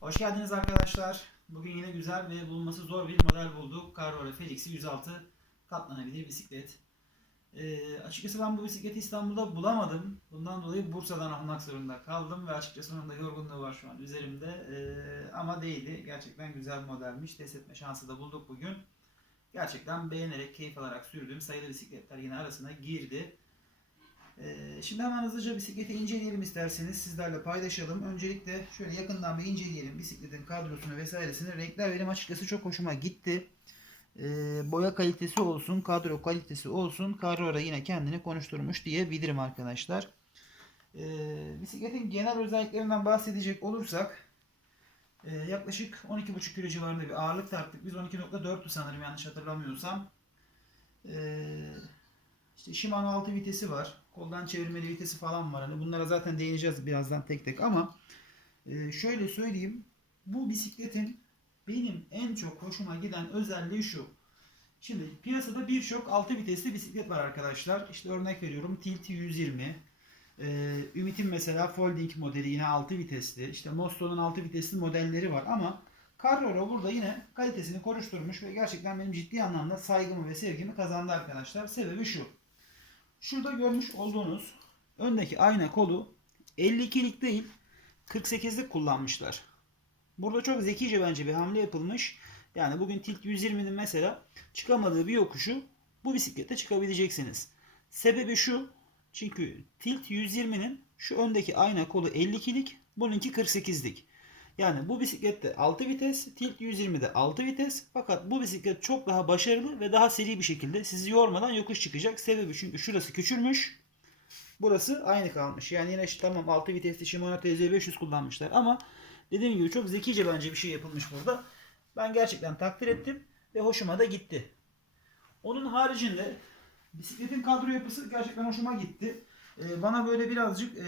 Hoş geldiniz arkadaşlar. Bugün yine güzel ve bulması zor bir model bulduk. Carola Felix'i 106 katlanabilir bisiklet. Ee, açıkçası ben bu bisikleti İstanbul'da bulamadım. Bundan dolayı Bursa'dan almak zorunda kaldım ve açıkçası onun da yorgunluğu var şu an üzerimde. Ee, ama değildi. Gerçekten güzel bir modelmiş. Test etme şansı da bulduk bugün. Gerçekten beğenerek, keyif alarak sürdüğüm sayılı bisikletler yine arasına girdi. Ee, şimdi hemen hızlıca bisikleti inceleyelim isterseniz sizlerle paylaşalım. Öncelikle şöyle yakından bir inceleyelim bisikletin kadrosunu vesairesini. Renkler benim açıkçası çok hoşuma gitti. Ee, boya kalitesi olsun, kadro kalitesi olsun. Carrera yine kendini konuşturmuş diyebilirim arkadaşlar. Ee, bisikletin genel özelliklerinden bahsedecek olursak e, yaklaşık 12,5 kilo civarında bir ağırlık tarttık. Biz 12.4'tü sanırım yanlış hatırlamıyorsam. Ee, işte Shimano 6 vitesi var. Koldan çevirmeli vitesi falan var. Hani bunlara zaten değineceğiz birazdan tek tek ama e, şöyle söyleyeyim. Bu bisikletin benim en çok hoşuma giden özelliği şu. Şimdi piyasada birçok 6 vitesli bisiklet var arkadaşlar. İşte örnek veriyorum Tilt 120. Ee, Ümit'in mesela Folding modeli yine 6 vitesli. İşte Mosto'nun 6 vitesli modelleri var ama Carrera burada yine kalitesini konuşturmuş ve gerçekten benim ciddi anlamda saygımı ve sevgimi kazandı arkadaşlar. Sebebi şu. Şurada görmüş olduğunuz öndeki ayna kolu 52'lik değil 48'lik kullanmışlar. Burada çok zekice bence bir hamle yapılmış. Yani bugün Tilt 120'nin mesela çıkamadığı bir yokuşu bu bisiklette çıkabileceksiniz. Sebebi şu. Çünkü Tilt 120'nin şu öndeki ayna kolu 52'lik, bununki 48'lik. Yani bu bisiklette 6 vites, Tilt 120'de 6 vites. Fakat bu bisiklet çok daha başarılı ve daha seri bir şekilde sizi yormadan yokuş çıkacak. Sebebi çünkü şurası küçülmüş. Burası aynı kalmış. Yani yine işte tamam 6 vitesli Shimano TZ500 kullanmışlar ama dediğim gibi çok zekice bence bir şey yapılmış burada. Ben gerçekten takdir ettim ve hoşuma da gitti. Onun haricinde bisikletin kadro yapısı gerçekten hoşuma gitti. Ee, bana böyle birazcık e,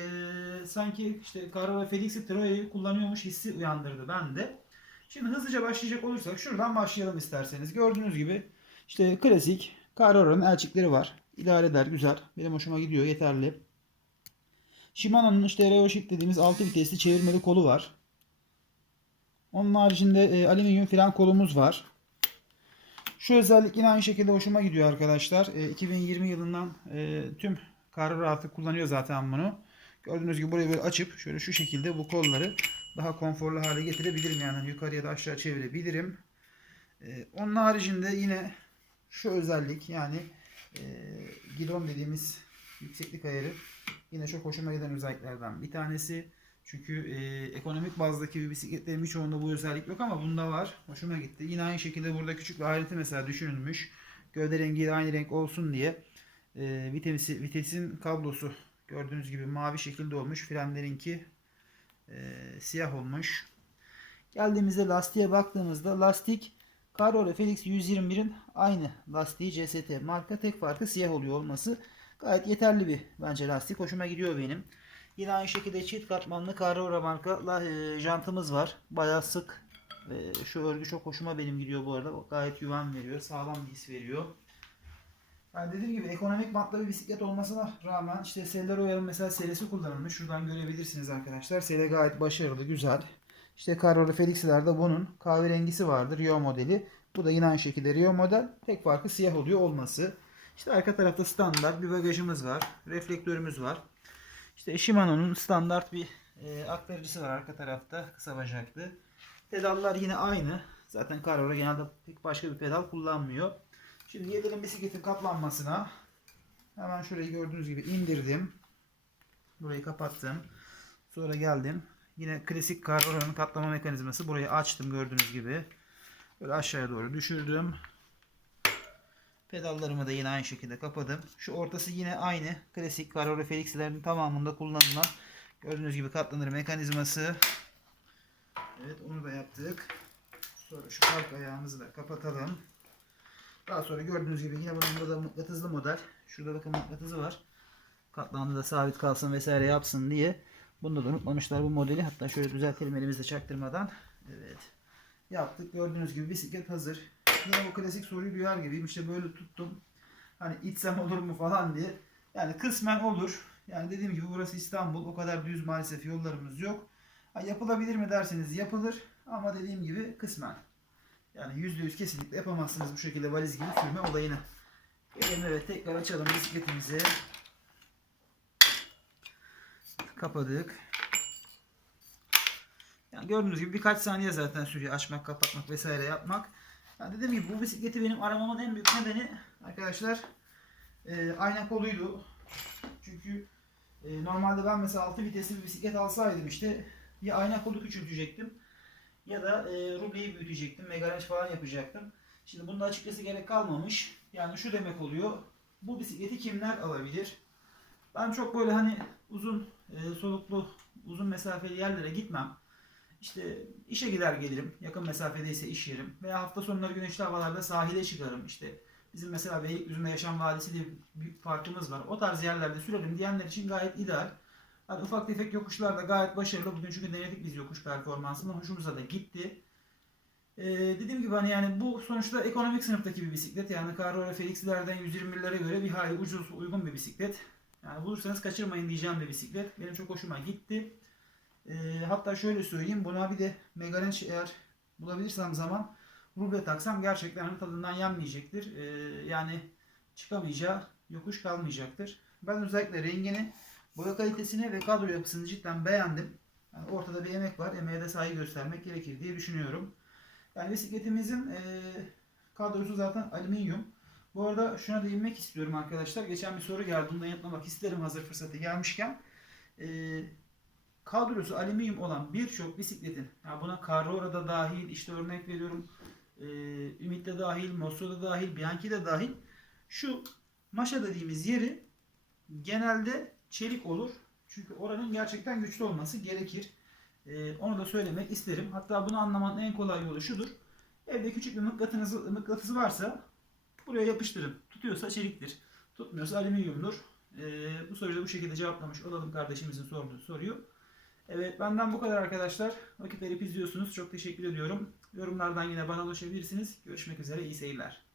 sanki işte Carola Felix'i Troya'yı kullanıyormuş hissi uyandırdı bende. Şimdi hızlıca başlayacak olursak şuradan başlayalım isterseniz. Gördüğünüz gibi işte klasik Carrera'nın elçikleri var. İdare eder güzel. Benim hoşuma gidiyor yeterli. Shimano'nun işte Reoshift dediğimiz 6 vitesli çevirmeli kolu var. Onun haricinde e, alüminyum fren kolumuz var. Şu özellik yine aynı şekilde hoşuma gidiyor arkadaşlar. E, 2020 yılından e, tüm Carrera artık kullanıyor zaten bunu. Gördüğünüz gibi burayı böyle açıp şöyle şu şekilde bu kolları daha konforlu hale getirebilirim. Yani yukarıya da aşağı çevirebilirim. E, onun haricinde yine şu özellik yani e, gidon dediğimiz yükseklik ayarı yine çok hoşuma giden özelliklerden bir tanesi. Çünkü e, ekonomik bazdaki bir bisikletlerin birçoğunda bu özellik yok ama bunda var. Hoşuma gitti. Yine aynı şekilde burada küçük bir ayrıntı mesela düşünülmüş. Gövde rengiyle aynı renk olsun diye e, vitesi, vitesin kablosu gördüğünüz gibi mavi şekilde olmuş. Frenlerinki e, siyah olmuş. Geldiğimizde lastiğe baktığımızda lastik Carola Felix 121'in aynı lastiği CST marka tek farkı siyah oluyor olması. Gayet yeterli bir bence lastik. Hoşuma gidiyor benim. Yine aynı şekilde çift katmanlı Carrera marka e, jantımız var. Bayağı sık. Şu örgü çok hoşuma benim gidiyor bu arada. Gayet güven veriyor. Sağlam bir his veriyor. Yani dediğim gibi ekonomik matlı bir bisiklet olmasına rağmen işte Selle Royal'ın mesela serisi kullanılmış. Şuradan görebilirsiniz arkadaşlar. Sele gayet başarılı, güzel. İşte Carrera Felix'lerde bunun kahverengisi vardır. Rio modeli. Bu da yine aynı şekilde Rio model. Tek farkı siyah oluyor olması. İşte arka tarafta standart bir bagajımız var. Reflektörümüz var. İşte Shimano'nun standart bir e, aktarıcısı var arka tarafta. Kısa bacaklı. Pedallar yine aynı. Zaten Carrera genelde pek başka bir pedal kullanmıyor. Şimdi gelelim bisikletin katlanmasına. Hemen şurayı gördüğünüz gibi indirdim. Burayı kapattım. Sonra geldim. Yine klasik Carrera'nın katlama mekanizması. Burayı açtım gördüğünüz gibi. Böyle aşağıya doğru düşürdüm. Pedallarımı da yine aynı şekilde kapadım. Şu ortası yine aynı. Klasik Carrera Felix'lerin tamamında kullanılan gördüğünüz gibi katlanır mekanizması. Evet onu da yaptık. Sonra şu park ayağımızı da kapatalım. Daha sonra gördüğünüz gibi yine bunun da mıknatıslı model. Şurada bakın mıknatısı var. Katlandı da sabit kalsın vesaire yapsın diye. Bunda da unutmamışlar bu modeli. Hatta şöyle düzeltelim elimizde çaktırmadan. Evet. Yaptık. Gördüğünüz gibi bisiklet hazır. Yine bu klasik soruyu duyar gibiyim. İşte böyle tuttum. Hani itsem olur mu falan diye. Yani kısmen olur. Yani dediğim gibi burası İstanbul. O kadar düz maalesef yollarımız yok. Yapılabilir mi derseniz yapılır ama dediğim gibi kısmen. Yani %100 kesinlikle yapamazsınız bu şekilde valiz gibi sürme olayını. Gelelim evet tekrar açalım bisikletimizi. Kapadık. Yani gördüğünüz gibi birkaç saniye zaten sürüyor açmak, kapatmak vesaire yapmak. Yani dediğim gibi bu bisikleti benim aramamın en büyük nedeni arkadaşlar e, ayna koluydu. Çünkü e, normalde ben mesela 6 vitesli bir bisiklet alsaydım işte ya ayna kolu küçültecektim ya da e, rubleyi büyütecektim. Megaraj falan yapacaktım. Şimdi bunda açıkçası gerek kalmamış. Yani şu demek oluyor. Bu bisikleti kimler alabilir? Ben çok böyle hani uzun e, soluklu uzun mesafeli yerlere gitmem. İşte işe gider gelirim. Yakın mesafedeyse iş yerim. Veya hafta sonları güneşli havalarda sahile çıkarım. İşte bizim mesela Beylikdüzü'nde Yaşam Vadisi diye bir parkımız var. O tarz yerlerde sürerim diyenler için gayet ideal. Hani ufak tefek yokuşlarda gayet başarılı. Bugün çünkü denedik biz yokuş performansını. Hoşumuza da gitti. Ee, dediğim gibi hani yani bu sonuçta ekonomik sınıftaki bir bisiklet. Yani Carrera Felix'lerden 120'lere göre bir hayli ucuz, uygun bir bisiklet. Yani bulursanız kaçırmayın diyeceğim bir bisiklet. Benim çok hoşuma gitti. Ee, hatta şöyle söyleyeyim. Buna bir de Megarench eğer bulabilirsem zaman ruble taksam gerçekten hani tadından yenmeyecektir. Ee, yani çıkamayacağı yokuş kalmayacaktır. Ben özellikle rengini, boya kalitesini ve kadro yapısını cidden beğendim. Yani ortada bir emek var. Emeğe de saygı göstermek gerekir diye düşünüyorum. Yani bisikletimizin e, kadrosu zaten alüminyum. Bu arada şuna değinmek istiyorum arkadaşlar. Geçen bir soru geldi. Bunu yanıtlamak isterim hazır fırsatı gelmişken. E, kadrosu alüminyum olan birçok bisikletin, ya buna Carrera da dahil, işte örnek veriyorum e, Ümit de dahil, Mosso da dahil, Bianchi de dahil. Şu maşa dediğimiz yeri genelde çelik olur. Çünkü oranın gerçekten güçlü olması gerekir. Ee, onu da söylemek isterim. Hatta bunu anlamanın en kolay yolu şudur. Evde küçük bir mıknatısı, mıknatısı varsa buraya yapıştırın. Tutuyorsa çeliktir. Tutmuyorsa alüminyumdur. Ee, bu soruyu da bu şekilde cevaplamış olalım kardeşimizin sorduğu soruyu. Evet benden bu kadar arkadaşlar. Vakit verip izliyorsunuz. Çok teşekkür ediyorum. Yorumlardan yine bana ulaşabilirsiniz. Görüşmek üzere. İyi seyirler.